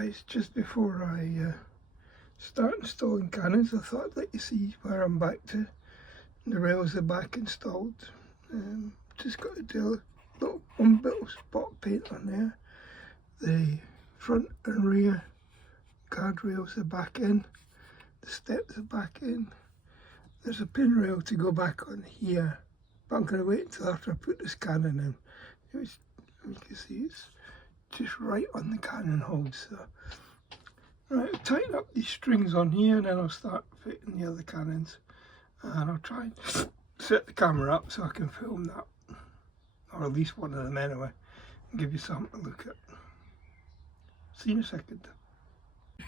guys, just before I start installing cannons, I thought I'd let you see where I'm back to. The rails are back installed. Just got to do one bit of spot paint on there. The front and rear guardrails are back in. The steps are back in. There's a pin rail to go back on here, but I'm going to wait until after I put this cannon in. You can see it's just right on the cannon holes. So, right, I'll tighten up these strings on here and then I'll start fitting the other cannons. And I'll try and set the camera up so I can film that, or at least one of them anyway, and give you something to look at. See you in a second.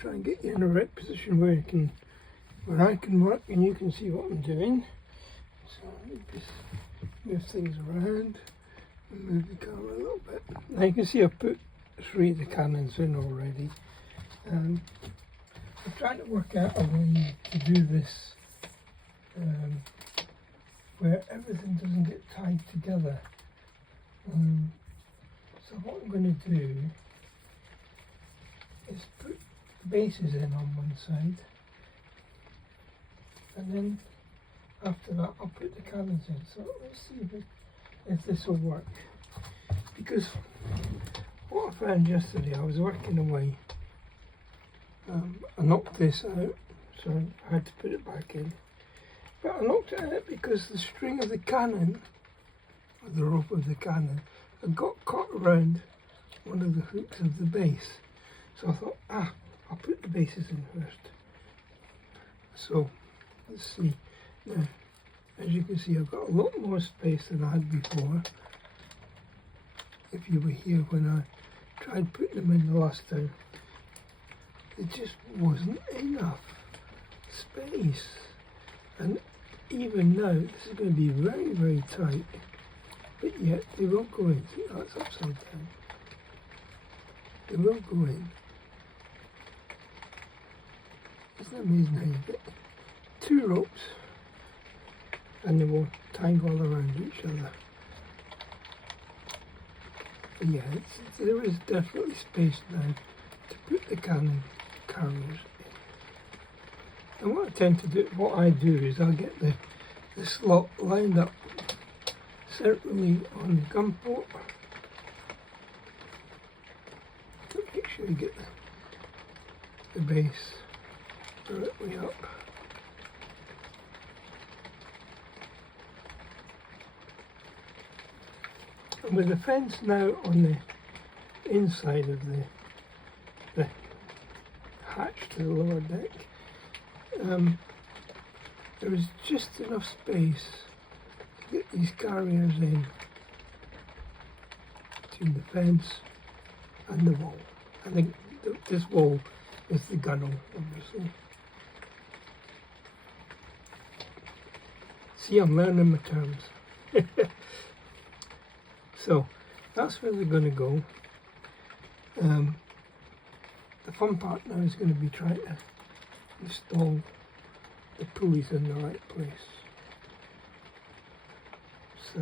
Try and get you in the right position where I can work and you can see what I'm doing. So just move things around and move the camera a little bit. Now you can see I've put 3 of the cannons in already. I'm trying to work out a way to do this where everything doesn't get tied together. So what I'm going to do is put the bases in on one side, and then after that I'll put the cannons in. So let's see if this will work, because what I found yesterday, I was working away, I knocked this out, so I had to put it back in. But I knocked it out because the string of the cannon, or the rope of the cannon, had got caught around one of the hooks of the base. So I thought, I'll put the bases in first. So, let's see. Now, as you can see, I've got a lot more space than I had before. If you were here when I tried putting them in the last time, there just wasn't enough space. And even now, this is going to be very, very tight, but yet they will go in. See, that's upside down. They will go in. Isn't it amazing how you get 2 ropes and they will tangle around each other? But yeah, there is definitely space now to put the cannon carriers in. And what I do is I'll get the slot lined up centrally on the gun port to make sure you get the base right way up. And with the fence now on the inside of the hatch to the lower deck, there is just enough space to get these carriers in between the fence and the wall. I think this wall is the gunnel, obviously. See, I'm learning my terms. So that's where they're going to go. The fun part now is going to be trying to install the pulleys in the right place. So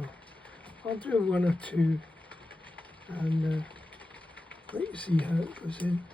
I'll do 1 or 2 and let you see how it goes in.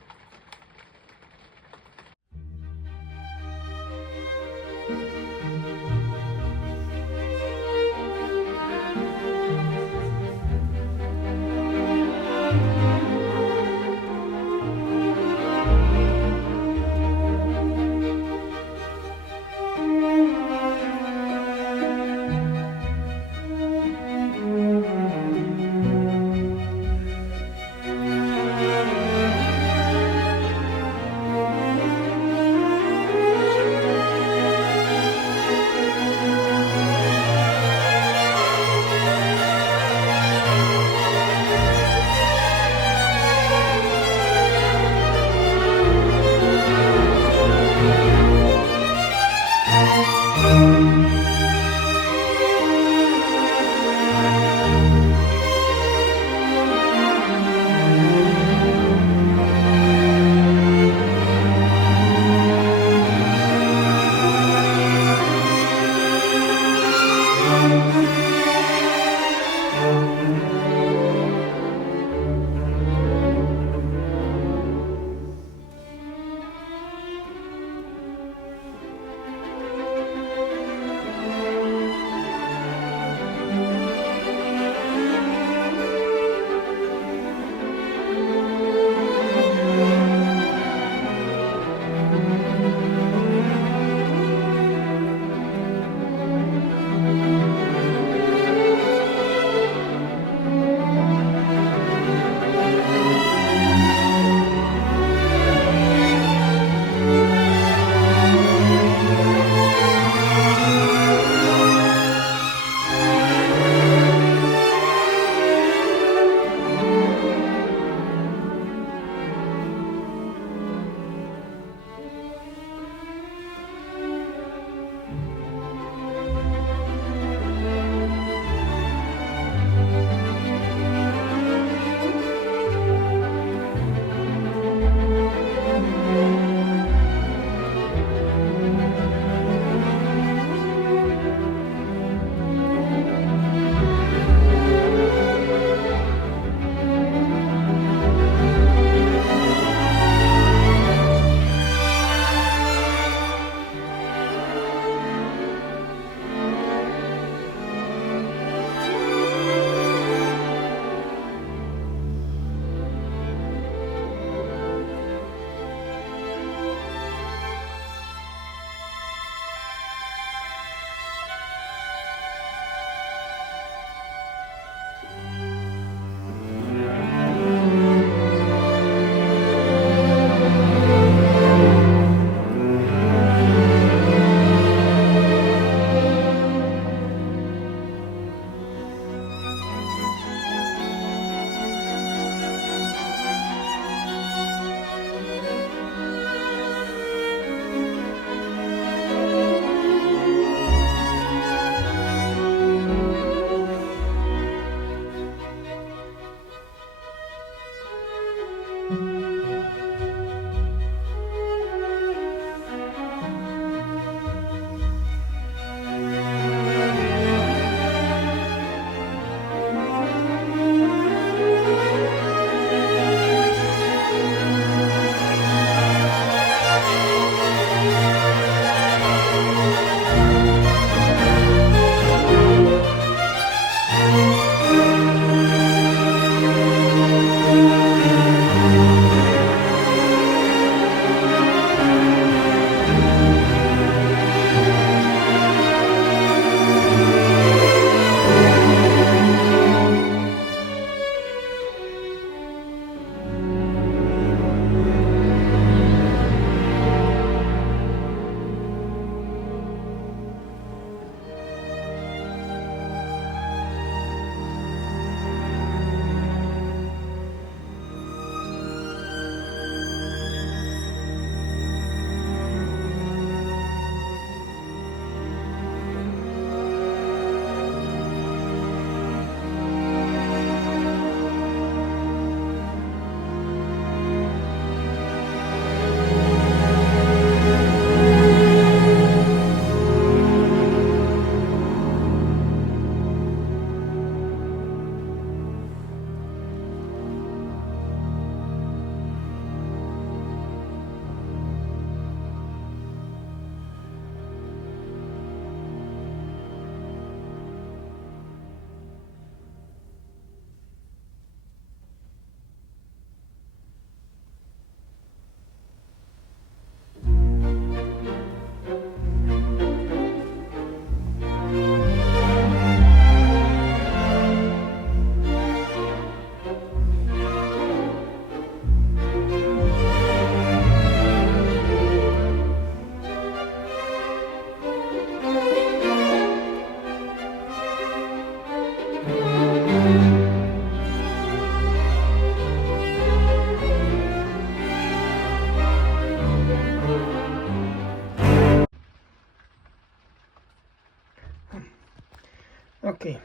Okay,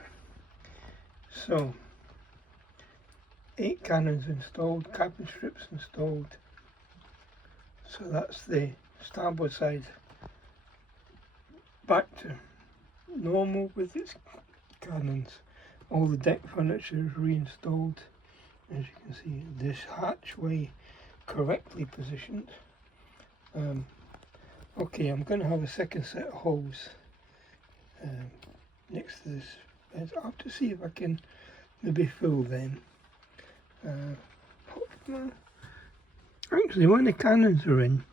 so 8 cannons installed, capping strips installed. So that's the starboard side back to normal with its cannons. All the deck furniture is reinstalled. As you can see, this hatchway correctly positioned. Okay, I'm going to have a second set of holes next to this bed. I'll have to see if I can maybe fill them. Actually, when the cannons are in,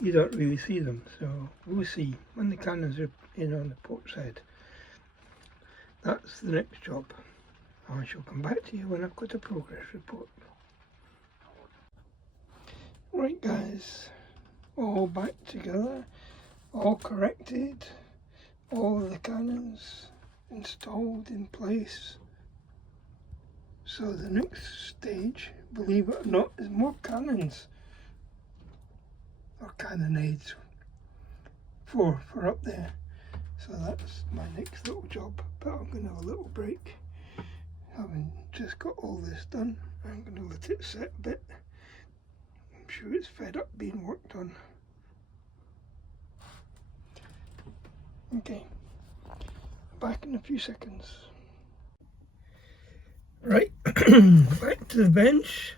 you don't really see them, so we'll see when the cannons are in on the port side. That's the next job. I shall come back to you when I've got a progress report. Right guys, all back together, all corrected, all of the cannons installed in place. So the next stage, believe it or not, is more cannons, or cannonades for up there. So that's my next little job, but I'm going to have a little break. Having just got all this done, I'm going to let it set a bit. I'm sure it's fed up being worked on. Okay, back in a few seconds. Right, back to the bench.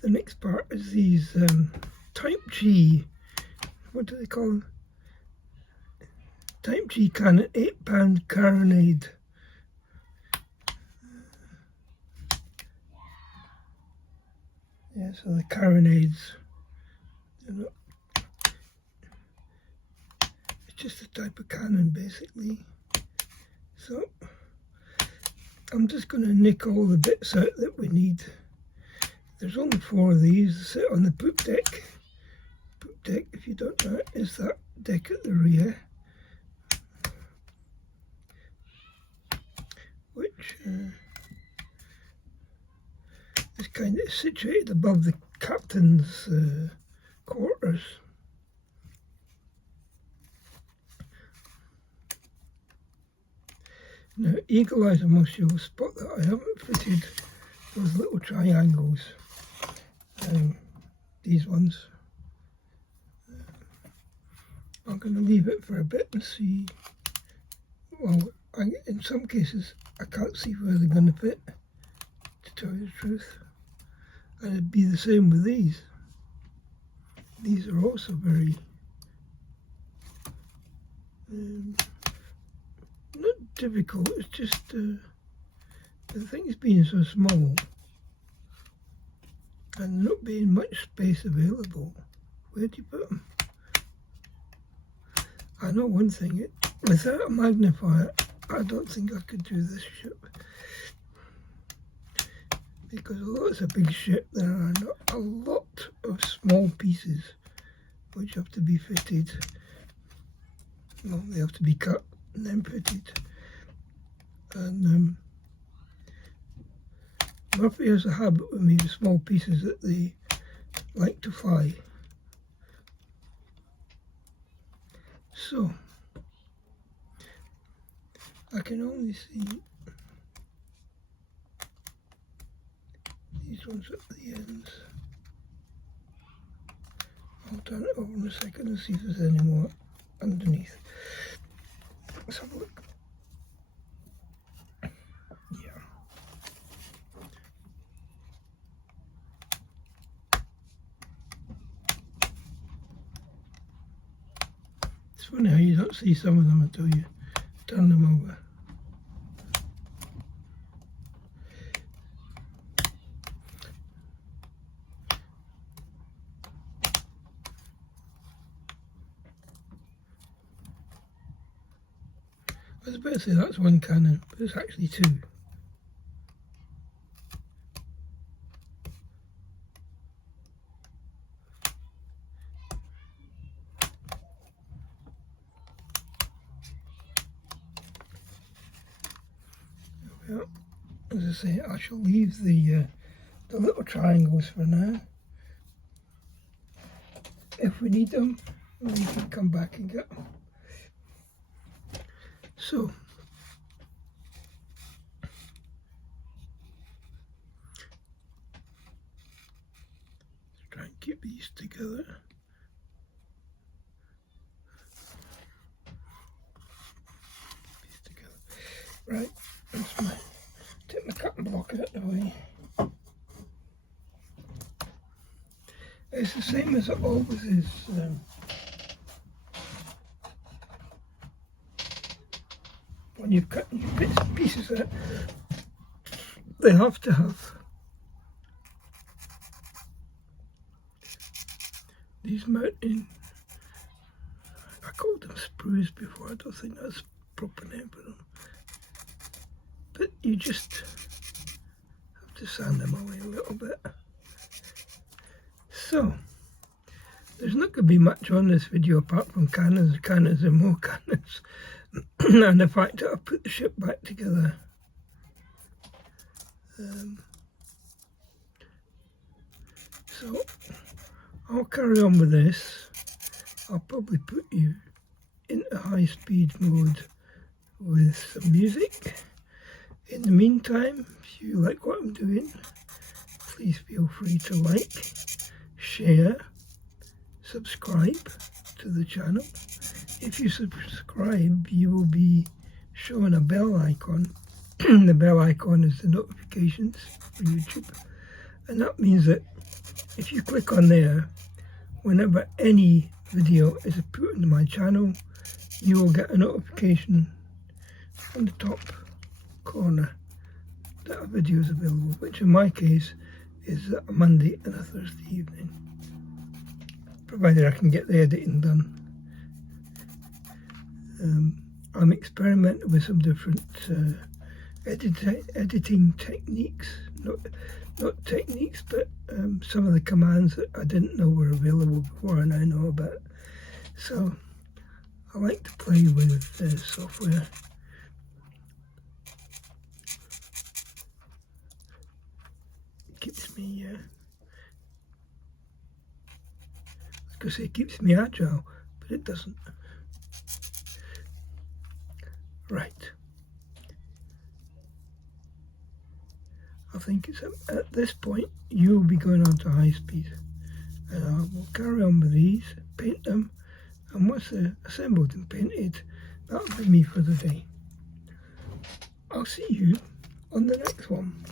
The next part is these Type G, what do they call them? Type G cannon, 8-pound carronade. Yeah, so the carronades, it's just a type of cannon basically. So I'm just going to nick all the bits out that we need. There's only 4 of these that sit on the poop deck. Poop deck, if you don't know it, is that deck at the rear, which is kind of situated above the captain's quarters. Now, eagle eyes, most you'll spot that I haven't fitted those little triangles, these ones. I'm going to leave it for a bit and see. Well, in some cases I can't see where they're going to fit, to tell you the truth. And it'd be the same with these. These are also very not difficult, it's just the things being so small and not being much space available. Where do you put them? I know one thing, without a magnifier I don't think I could do this ship, because although it's a big ship, there are a lot of small pieces which have to be fitted. Well, they have to be cut and then fitted. And Murphy has a habit with me, the small pieces that they like to fly. So I can only see these ones at the ends. I'll turn it over in a second and see if there's any more underneath. Let's have a look. Yeah. It's funny how you don't see some of them until you turn them over. I was about to say that's one cannon, but it's actually 2. Well, as I say, I shall leave the little triangles for now. If we need them, we can come back and get them. So, keep these together. Right, take my cutting block out of the way. It's the same as it always is. When you've cut your bits and pieces out, they have to have these mounting, I called them sprues before, I don't think that's proper name for them. But you just have to sand them away a little bit. So, there's not going to be much on this video apart from cannons and more cannons. And the fact that I put the ship back together. So, I'll carry on with this. I'll probably put you into high speed mode with some music. In the meantime, if you like what I'm doing, please feel free to like, share, subscribe to the channel. If you subscribe, you will be shown a bell icon. The bell icon is the notifications for YouTube, and that means that if you click on there, whenever any video is put into my channel, you will get a notification on the top corner that a video is available, which in my case is a Monday and a Thursday evening, provided I can get the editing done. I'm experimenting with some different editing techniques, not techniques, but some of the commands that I didn't know were available before and I know about. So I like to play with software. It keeps me, I was going to say it keeps me agile, but it doesn't. Right. I think it's at this point you'll be going on to high speed. And I will carry on with these, paint them, and once they're assembled and painted, that'll be me for the day. I'll see you on the next one.